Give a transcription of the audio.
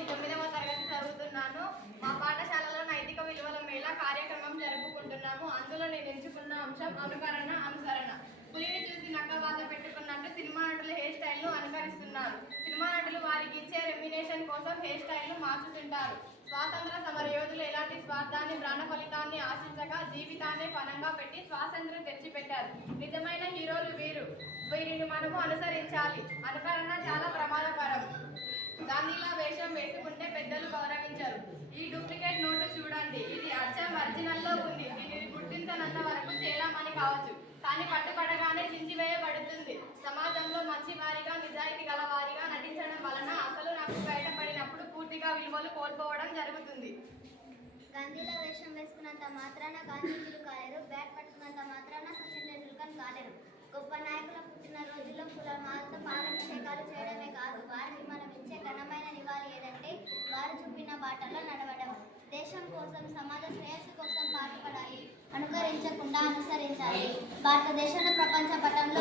9వ తరగతి చదువుతున్నాను. మా పాఠశాలలో నైతిక విలువల మేళ కార్యక్రమం జరుపుకుంటున్నాము. అందులో నేను ఎంచుకున్న అంశం అనుకరణ, అనుసరణ. పులిని చూసి నక్కవాత పెట్టుకున్నట్టు సినిమా నటులు హెయిర్ స్టైల్ను అనుకరిస్తున్నారు. సినిమా నటులు వారికి ఇచ్చే రెమ్యునేషన్ కోసం హెయిర్ స్టైల్ను మార్చుతుంటారు. స్వాతంత్ర సమర యోధులు ఎలాంటి స్వార్థాన్ని, ప్రాణ ఫలితాన్ని ఆశించక జీవితాన్ని పణంగా పెట్టి స్వాతంత్ర్యం తెచ్చిపెట్టారు. నిజమైన హీరోలు వీరిని మనము అనుసరించాలి. అనుకరణ చాలా ప్రమాదకరం. గాంధీలా వేషం వేసుకుంటే పెద్దలు గౌరవించరు. ఈ డూప్లికేట్ నోటు చూడండి, ఇది అచ్చం ఒరిజినల్లో ఉంది. దీనిని గుర్తించనంత వరకు చేలామణి కావచ్చు, కానీ పట్టుపడగానే చించివేయబడుతుంది. సమాజంలో మంచివారిగా, నిజాయితీ గలవారిగా నటించడం వలన అసలు నాకు బయటపడినప్పుడు పూర్తిగా విలువలు కోల్పోవడం జరుగుతుంది. గాంధీలో వేషం వేసుకున్నంత మాత్రాన గాంధీజీలు కాలేరు, బ్యాట్ పట్టుకున్నంత మాత్రాన సచిన్ టెండూల్కర్ కాలేరు. గొప్ప నాయకుల పుట్టిన రోజుల్లో పూలమాలతో పాలాభిషేకాలు చేయడమే కాదు, వారికి మనం ఇచ్చే ఘనమైన నివాళి ఏదంటే వారు చూపిన బాటలో నడవడం. దేశం కోసం, సమాజ శ్రేయస్సు కోసం పాటుపడాలి, అనుకరించకుండా అనుసరించాలి. భారతదేశంలో ప్రపంచ పటంలో